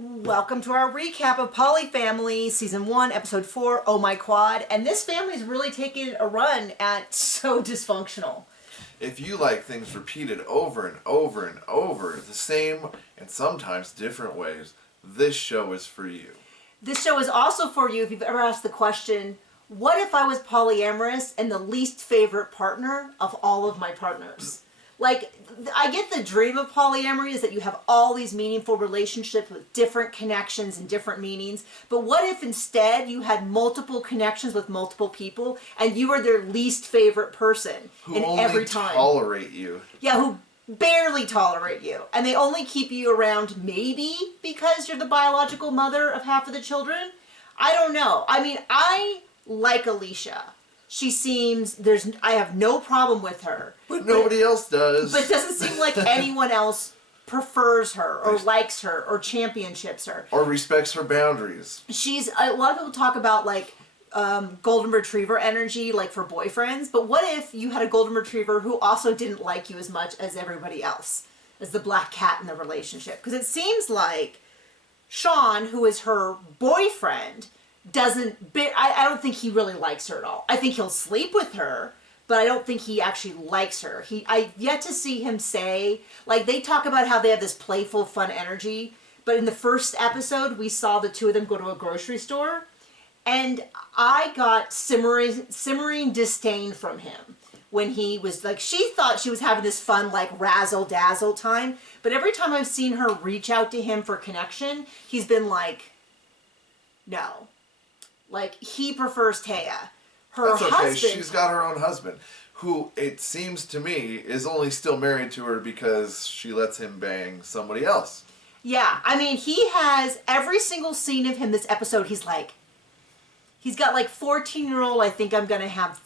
Welcome to our recap of Polyfamily, Season 1, Episode 4, Oh My Quad. And this family's really taking a run at so dysfunctional. If you like things repeated over and over and over, the same and sometimes different ways, this show is for you. This show is also for you if you've ever asked the question, what if I was polyamorous and the least favorite partner of all of my partners? Like, I get the dream of polyamory is that you have all these meaningful relationships with different connections and different meanings. But what if instead you had multiple connections with multiple people and you were their least favorite person Who only every time? tolerate you. Yeah, who barely tolerate you. And they only keep you around maybe because you're the biological mother of half of the children? I don't know. I mean, I like Alicia. She seems, I have no problem with her. But nobody else does. But it doesn't seem like anyone else prefers her or likes her or championships her. Or respects her boundaries. A lot of people talk about like golden retriever energy like for boyfriends, but what if you had a golden retriever who also didn't like you as much as everybody else, as the black cat in the relationship? Because it seems like Sean, who is her boyfriend, I don't think he really likes her at all. I think he'll sleep with her, but I don't think he actually likes her. I've yet to see him say, like, they talk about how they have this playful, fun energy, but in the first episode, we saw the two of them go to a grocery store, and I got simmering disdain from him when he was, like, she thought she was having this fun, like, razzle-dazzle time, but every time I've seen her reach out to him for connection, he's been like, no. Like, he prefers Taya. That's okay. She's got her own husband, who, it seems to me, is only still married to her because she lets him bang somebody else. Yeah, I mean, he has every single scene of him this episode, he's got like 14-year-old, I think I'm going to have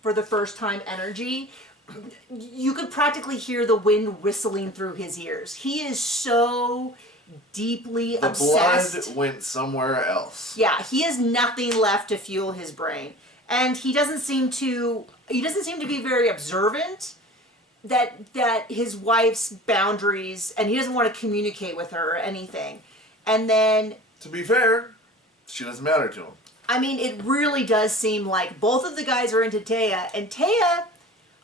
for the first time energy. You could practically hear the wind whistling through his ears. He is so deeply obsessed. The blood went somewhere else. Yeah, he has nothing left to fuel his brain. And he doesn't seem to be very observant that his wife's boundaries, and he doesn't want to communicate with her or anything. And then, to be fair, she doesn't matter to him. I mean, it really does seem like both of the guys are into Taya, and Taya,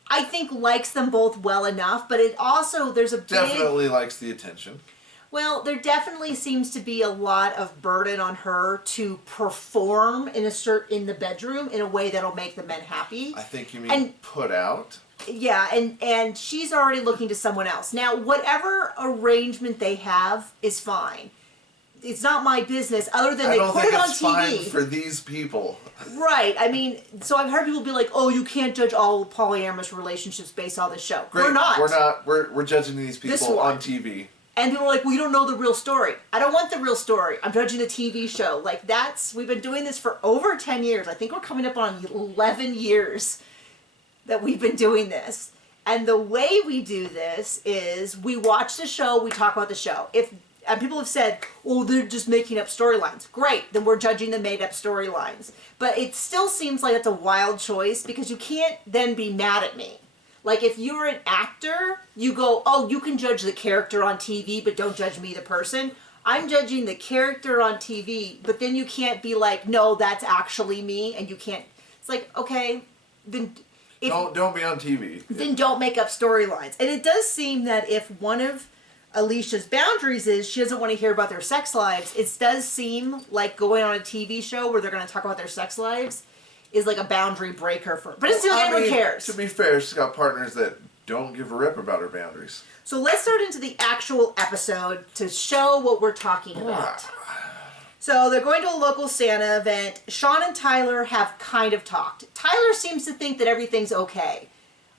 I think, likes them both well enough, but it also, there's a definitely likes the attention. Well, there definitely seems to be a lot of burden on her to perform in the bedroom in a way that'll make the men happy. I think you mean put out. Yeah, and she's already looking to someone else. Now, whatever arrangement they have is fine. It's not my business, other than they put it on TV. I don't think it's fine for these people. Right. I mean, so I've heard people be like, "Oh, you can't judge all polyamorous relationships based on this show." Great. We're not. We're not. We're judging these people on TV. And people are like, well, you don't know the real story. I don't want the real story. I'm judging the TV show. Like, we've been doing this for over 10 years. I think we're coming up on 11 years that we've been doing this. And the way we do this is we watch the show, we talk about the show. And people have said, oh, they're just making up storylines. Great, then we're judging the made up storylines. But it still seems like it's a wild choice because you can't then be mad at me. Like, if you're an actor, you go, oh, you can judge the character on TV, but don't judge me, the person. I'm judging the character on TV, but then you can't be like, no, that's actually me, and you can't. It's like, okay, then... Don't be on TV. Then don't make up storylines. And it does seem that if one of Alicia's boundaries is she doesn't want to hear about their sex lives, it does seem like going on a TV show where they're going to talk about their sex lives is like a boundary breaker for her. But still, everyone cares. To be fair, she's got partners that don't give a rip about her boundaries. So let's start into the actual episode to show what we're talking about. So they're going to a local Santa event. Sean and Tyler have kind of talked. Tyler seems to think that everything's okay.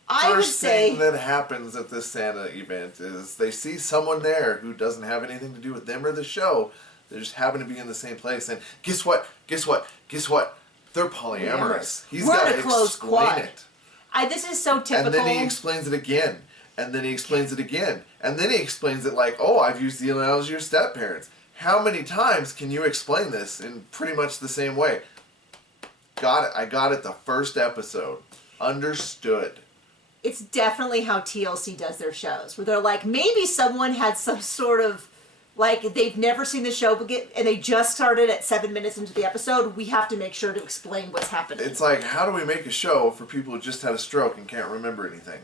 First thing that happens at this Santa event is they see someone there who doesn't have anything to do with them or the show. They just happen to be in the same place. And guess what? Guess what? Guess what? They're polyamorous. He's got to explain it. This is so typical. And then he explains it again. And then he explains it again. And then he explains it like, oh, I've used the analogy of step-parents. How many times can you explain this in pretty much the same way? Got it. I got it the first episode. Understood. It's definitely how TLC does their shows, where they're like, maybe someone had some sort of like they've never seen the show and they just started at 7 minutes into the episode, we have to make sure to explain what's happening. It's like, how do we make a show for people who just had a stroke and can't remember anything?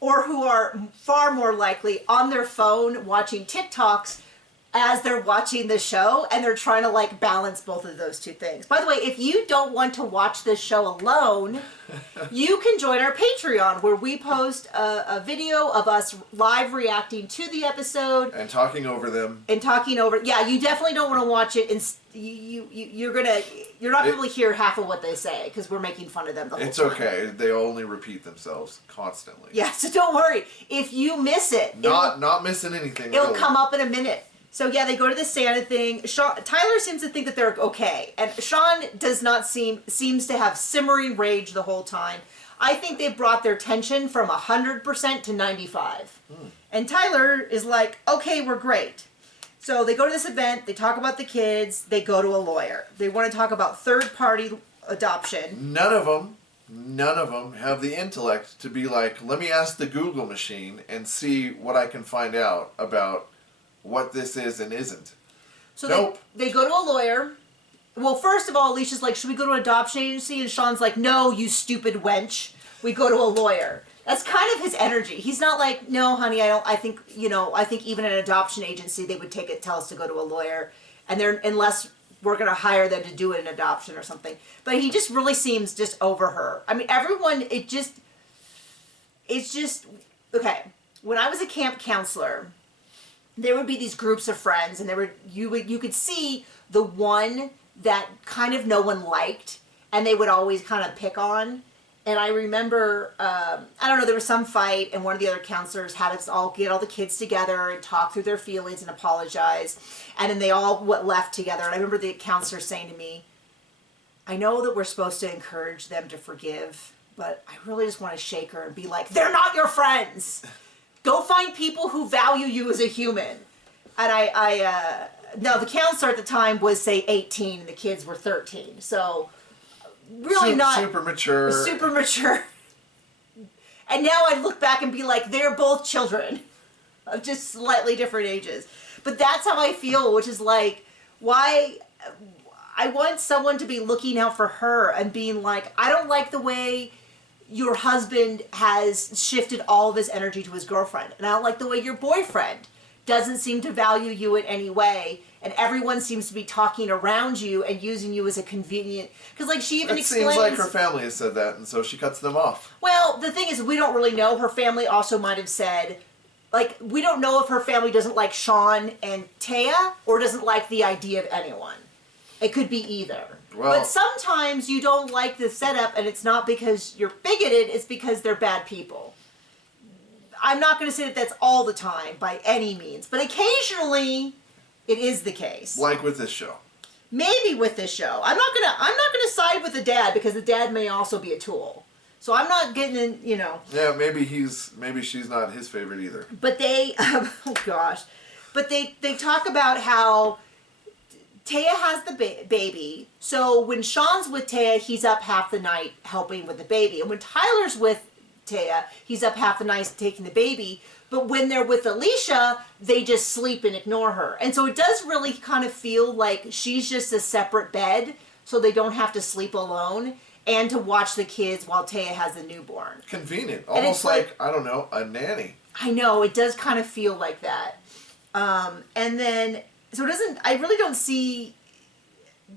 Or who are far more likely on their phone watching TikToks as they're watching the show, and they're trying to like balance both of those two things. By the way, if you don't want to watch this show alone, you can join our Patreon, where we post a video of us live reacting to the episode and talking over them. Yeah, you definitely don't want to watch it, and you're not going to hear half of what they say because we're making fun of them the whole time. It's okay. They only repeat themselves constantly. Yeah, so don't worry. If you miss it, not missing anything. It'll come up in a minute. So yeah, they go to the Santa thing. Tyler seems to think that they're okay, and Sean does not seems to have simmering rage the whole time. I think they brought their tension from 100% to 95, and Tyler is like, "Okay, we're great." So they go to this event. They talk about the kids. They go to a lawyer. They want to talk about third-party adoption. None of them have the intellect to be like, let me ask the Google machine and see what I can find out about what this is and isn't. So nope. They go to a lawyer. Well, first of all, Alicia's like, should we go to an adoption agency? And Sean's like, no, you stupid wench. We go to a lawyer. That's kind of his energy. He's not like, no, honey, I think even an adoption agency, they would tell us to go to a lawyer. And unless we're going to hire them to do an adoption or something. But he just really seems just over her. I mean, everyone, it's just, okay. When I was a camp counselor, there would be these groups of friends, and you could see the one that kind of no one liked, and they would always kind of pick on. And I remember, I don't know, there was some fight, and one of the other counselors had us all get all the kids together and talk through their feelings and apologize. And then they all left together. And I remember the counselor saying to me, I know that we're supposed to encourage them to forgive, but I really just want to shake her and be like, they're not your friends. Go find people who value you as a human. And now the counselor at the time was, say, 18, and the kids were 13. So really not super mature. Super mature. And now I look back and be like, they're both children of just slightly different ages. But that's how I feel, which is like, why I want someone to be looking out for her and being like, I don't like the way your husband has shifted all of his energy to his girlfriend. And I don't like the way your boyfriend doesn't seem to value you in any way. And everyone seems to be talking around you and using you as a convenient... Because like she even explains... It seems like her family has said that, and so she cuts them off. Well, the thing is, we don't really know. Her family also might have said... Like, we don't know if her family doesn't like Sean and Taya, or doesn't like the idea of anyone. It could be either. Well, but sometimes you don't like the setup, and it's not because you're bigoted, it's because they're bad people. I'm not going to say that that's all the time, by any means, but occasionally it is the case. Like with this show. Maybe with this show. I'm not gonna side with the dad, because the dad may also be a tool. So I'm not getting in, you know. Yeah, maybe she's not his favorite either. But they, oh gosh, but they talk about how Taya has the baby. So when Sean's with Taya, he's up half the night helping with the baby. And when Tyler's with Taya, he's up half the night taking the baby. But when they're with Alicia, they just sleep and ignore her. And so it does really kind of feel like she's just a separate bed, so they don't have to sleep alone and to watch the kids while Taya has the newborn. Convenient. Almost like, I don't know, a nanny. I know, it does kind of feel like that. And then, so it doesn't, I really don't see,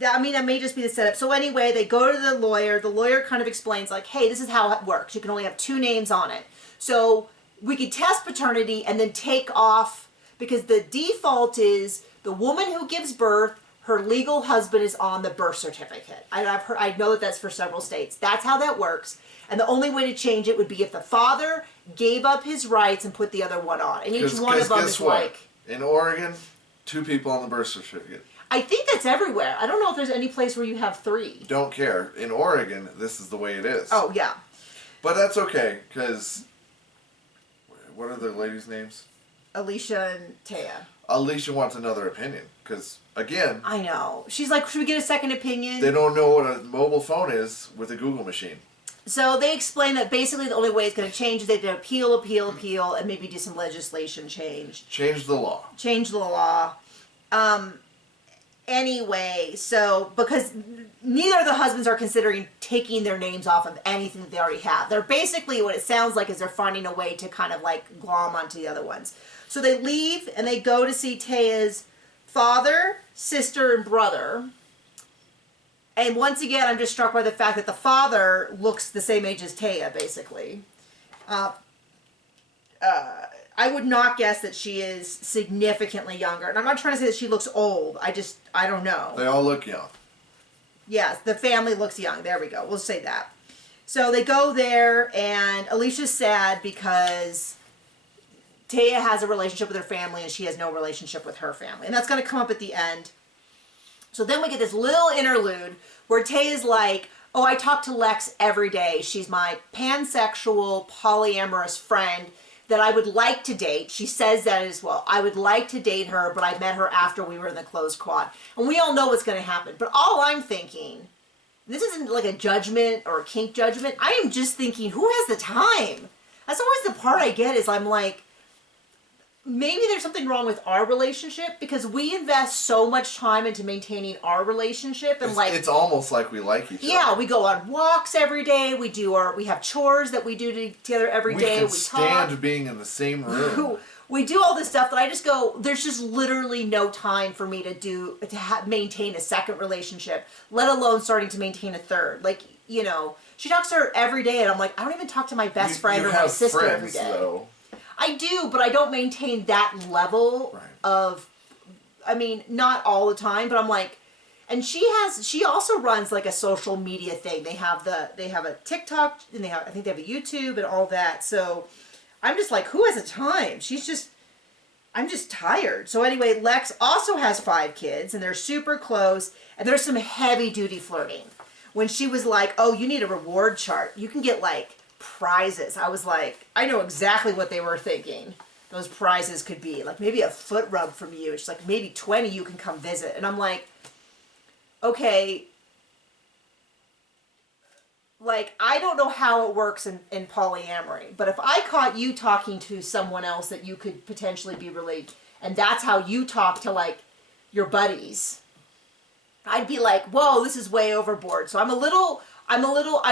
I mean, that may just be the setup. So anyway, they go to the lawyer. The lawyer kind of explains like, hey, this is how it works. You can only have 2 names on it. So we could test paternity and then take off, because the default is the woman who gives birth, her legal husband is on the birth certificate. I know that that's for several states. That's how that works. And the only way to change it would be if the father gave up his rights and put the other one on. And each one of them is like... In Oregon, 2 people on the birth certificate. I think that's everywhere. I don't know if there's any place where you have 3. Don't care. In Oregon, this is the way it is. Oh, yeah. But that's okay, because... What are the ladies' names? Alicia and Taya. Alicia wants another opinion, because, again... I know. She's like, should we get a second opinion? They don't know what a mobile phone is with a Google machine. So they explain that basically the only way it's going to change is they have to appeal, and maybe do some legislation change. Change the law. Change the law. Anyway, so because neither of the husbands are considering taking their names off of anything that they already have. They're basically, what it sounds like is they're finding a way to kind of like glom onto the other ones. So they leave and they go to see Taya's father, sister, and brother. And once again, I'm just struck by the fact that the father looks the same age as Taya, basically. I would not guess that she is significantly younger. And I'm not trying to say that she looks old. I don't know. They all look young. Yes, the family looks young. There we go. We'll say that. So they go there, and Alicia's sad because Taya has a relationship with her family, and she has no relationship with her family. And that's going to come up at the end. So then we get this little interlude where Taya's like, oh, I talk to Lex every day. She's my pansexual, polyamorous friend that I would like to date. She says that as well. I would like to date her, but I met her after we were in the closed quad. And we all know what's going to happen. But all I'm thinking, this isn't like a judgment or a kink judgment. I am just thinking, who has the time? That's always the part I get is I'm like, maybe there's something wrong with our relationship because we invest so much time into maintaining our relationship and it's almost like we like each other. Yeah, we go on walks every day. We have chores that we do together every day. We stand being in the same room. We do all this stuff that I just go, there's just literally no time for me to maintain a second relationship, let alone starting to maintain a third. Like, you know, she talks to her every day and I'm like, I don't even talk to my best friend or my sister friends, every day. Though. I do, but I don't maintain that level of, I mean, not all the time, but I'm like, and she also runs like a social media thing. They have a TikTok and I think they have a YouTube and all that. So I'm just like, who has the time? I'm just tired. So anyway, Lex also has 5 kids and they're super close and there's some heavy duty flirting. When she was like, oh, you need a reward chart. You can get like prizes. I was like, I know exactly what they were thinking those prizes could be. Like maybe a foot rub from you. It's like maybe 20 you can come visit. And I'm like, okay, like I don't know how it works in polyamory, but if I caught you talking to someone else that you could potentially be related, and that's how you talk to like your buddies, I'd be like, whoa, this is way overboard. So I'm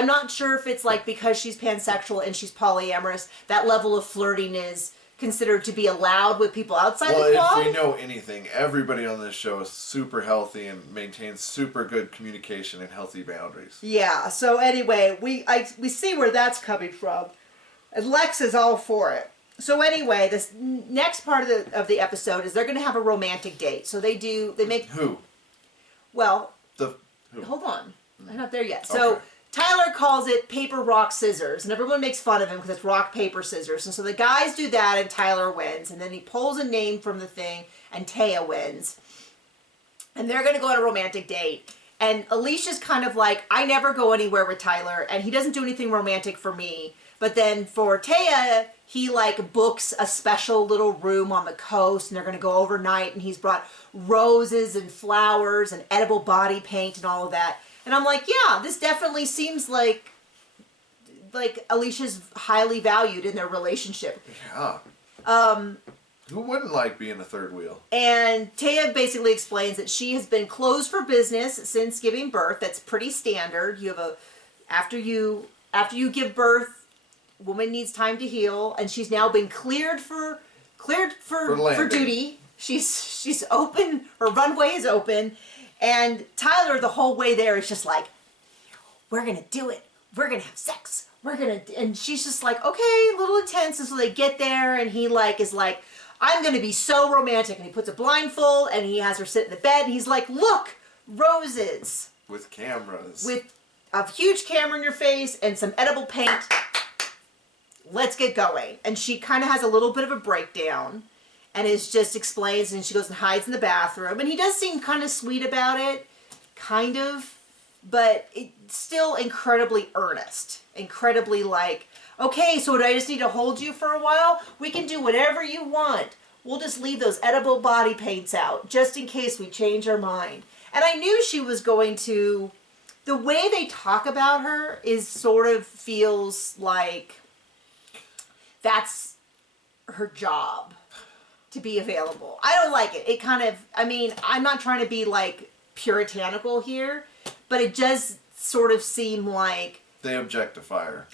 not sure if it's like because she's pansexual and she's polyamorous, that level of flirting is considered to be allowed with people outside the quad. Well, if we know anything, everybody on this show is super healthy and maintains super good communication and healthy boundaries. Yeah, so anyway, we see where that's coming from. And Lex is all for it. So anyway, this next part of the episode is they're going to have a romantic date. So they make... Who? Well... Who? Hold on. I'm not there yet. So... Okay. Tyler calls it paper, rock, scissors, and everyone makes fun of him because it's rock, paper, scissors. And so the guys do that, and Tyler wins. And then he pulls a name from the thing, and Taya wins. And they're going to go on a romantic date. And Alicia's kind of like, I never go anywhere with Tyler, and he doesn't do anything romantic for me. But then for Taya, he like books a special little room on the coast, and they're going to go overnight, and he's brought roses and flowers and edible body paint and all of that. And I'm like, yeah, this definitely seems like Alicia's highly valued in their relationship. Yeah. Who wouldn't like being a third wheel? And Taya basically explains that she has been closed for business since giving birth. That's pretty standard. You have after you give birth, woman needs time to heal, and she's now been cleared for duty. She's open. Her runway is open. And Tyler, the whole way there, is just like, we're going to do it. We're going to have sex. And she's just like, okay, a little intense. And so they get there, and he is like, I'm going to be so romantic. And he puts a blindfold, and he has her sit in the bed, and he's like, look, roses. With cameras. With a huge camera in your face and some edible paint. Let's get going. And she kind of has a little bit of a breakdown. And it just explains, and she goes and hides in the bathroom. And he does seem kind of sweet about it, kind of, but it's still incredibly earnest. Incredibly like, okay, so do I just need to hold you for a while? We can do whatever you want. We'll just leave those edible body paints out, just in case we change our mind. And I knew she was going to the way they talk about her is sort of feels like that's her job to be available. I don't like it. It kind of, I mean, I'm not trying to be like puritanical here, but it does sort of seem like they objectify her.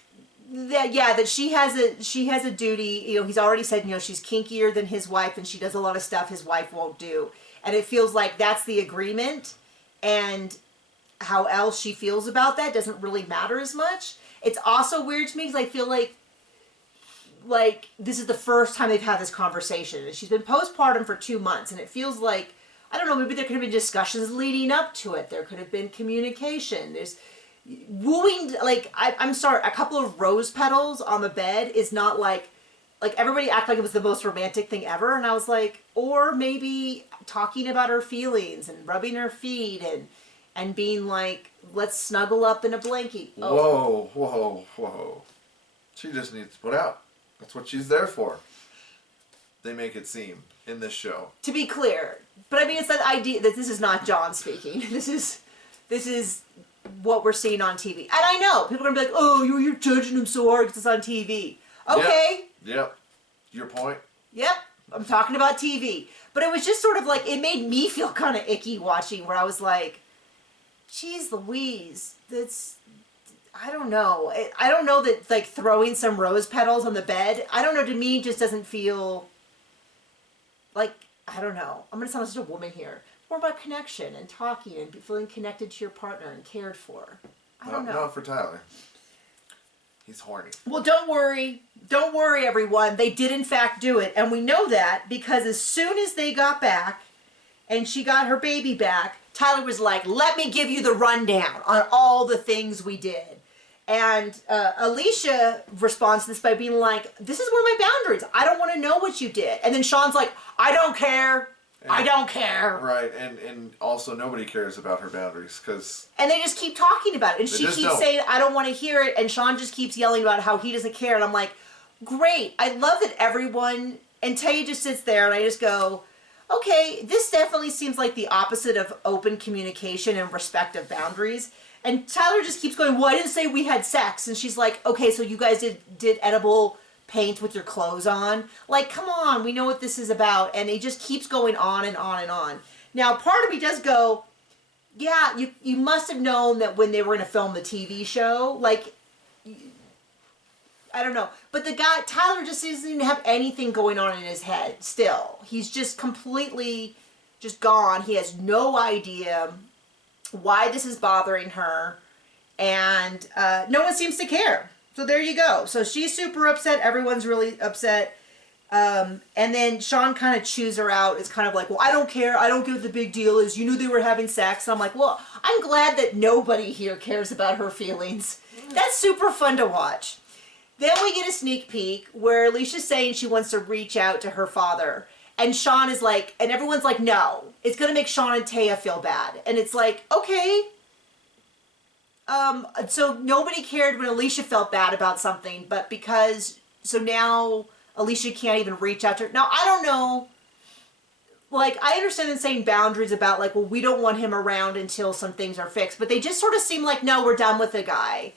That she has a duty. You know, he's already said, you know, she's kinkier than his wife and she does a lot of stuff his wife won't do. And it feels like that's the agreement, and how else she feels about that doesn't really matter as much. It's also weird to me because I feel like this is the first time they've had this conversation. And she's been postpartum for 2 months, and it feels like, I don't know, maybe there could have been discussions leading up to it. There could have been communication. There's wooing, like, I'm sorry, a couple of rose petals on the bed is not like everybody acted like it was the most romantic thing ever. And I was like, or maybe talking about her feelings and rubbing her feet and being like, let's snuggle up in a blankie. Oh. Whoa. She just needs to put out. That's what she's there for. They make it seem in this show. To be clear. But I mean, it's that idea that this is not John speaking. This is what we're seeing on TV. And I know, people are going to be like, oh, you're judging him so hard because it's on TV. Okay. Yep. Your point. Yep. I'm talking about TV. But it was just sort of like, it made me feel kind of icky watching, where I was like, geez Louise, I don't know. I don't know that, like, throwing some rose petals on the bed, I don't know, to me just doesn't feel like, I don't know. I'm going to sound like such a woman here. More about connection and talking and feeling connected to your partner and cared for. I don't know. Not for Tyler. He's horny. Well, don't worry. Don't worry, everyone. They did, in fact, do it. And we know that because as soon as they got back and she got her baby back, Tyler was like, let me give you the rundown on all the things we did. And Alicia responds to this by being like, this is one of my boundaries. I don't want to know what you did. And then Sean's like, I don't care. I don't care. Right, and also nobody cares about her boundaries because... And they just keep talking about it. And she keeps saying, I don't want to hear it. And Sean just keeps yelling about how he doesn't care. And I'm like, great. I love that everyone... And Taya just sits there and I just go, okay, this definitely seems like the opposite of open communication and respect of boundaries. And Tyler just keeps going, well, I didn't say we had sex. And she's like, okay, so you guys did edible paint with your clothes on. Like, come on, we know what this is about. And it just keeps going on and on and on. Now, part of me does go, yeah, you must have known that when they were going to film the TV show, like, I don't know. But the guy, Tyler, just doesn't even have anything going on in his head still. He's just completely just gone. He has no idea why this is bothering her. And no one seems to care. So there you go. So she's super upset. Everyone's really upset. And then Sean kind of chews her out. It's kind of like, well, I don't care. I don't get what the big deal is. You knew they were having sex. And I'm like, well, I'm glad that nobody here cares about her feelings. That's super fun to watch. Then we get a sneak peek where Alicia's saying she wants to reach out to her father. And Sean is like, and everyone's like, no. It's going to make Sean and Taya feel bad. And it's like, okay. So nobody cared when Alicia felt bad about something, but so now Alicia can't even reach out to her. Now, I don't know, like, I understand them saying boundaries about, like, well, we don't want him around until some things are fixed, but they just sort of seem like, no, we're done with the guy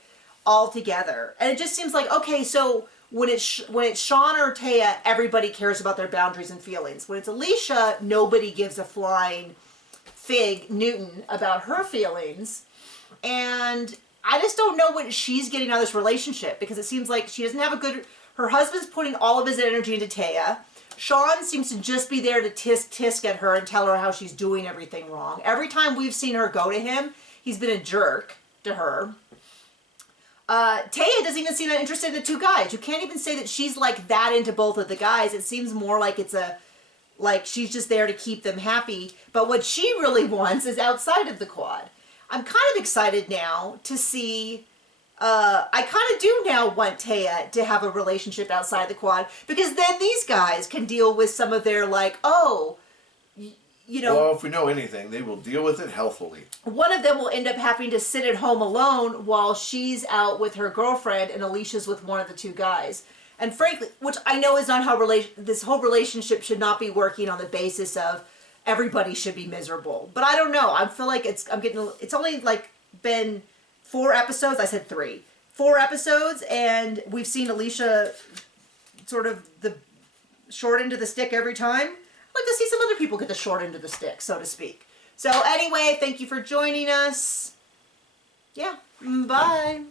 altogether. And it just seems like, okay, so when it's Sean or Taya, everybody cares about their boundaries and feelings. When it's Alicia, nobody gives a flying fig Newton about her feelings. And I just don't know what she's getting out of this relationship, because it seems like she doesn't have a good... Her husband's putting all of his energy into Taya. Sean seems to just be there to tisk at her and tell her how she's doing everything wrong. Every time we've seen her go to him, he's been a jerk to her. Taya doesn't even seem that interested in the two guys. You can't even say that she's like that into both of the guys. It seems more like like she's just there to keep them happy. But what she really wants is outside of the quad. I'm kind of excited now to see, I kind of do now want Taya to have a relationship outside the quad, because then these guys can deal with some of their, like, oh, you know. Well, if we know anything, they will deal with it healthily. One of them will end up having to sit at home alone while she's out with her girlfriend and Alicia's with one of the two guys. And frankly, which I know is not how this whole relationship should not be working on the basis of everybody should be miserable. But I don't know. I feel like it's only like been 4 episodes. I said 3. 4 episodes, and we've seen Alicia sort of the short end of the stick every time. I'd like to see some other people get the short end of the stick, so to speak. So anyway, thank you for joining us. Yeah, bye.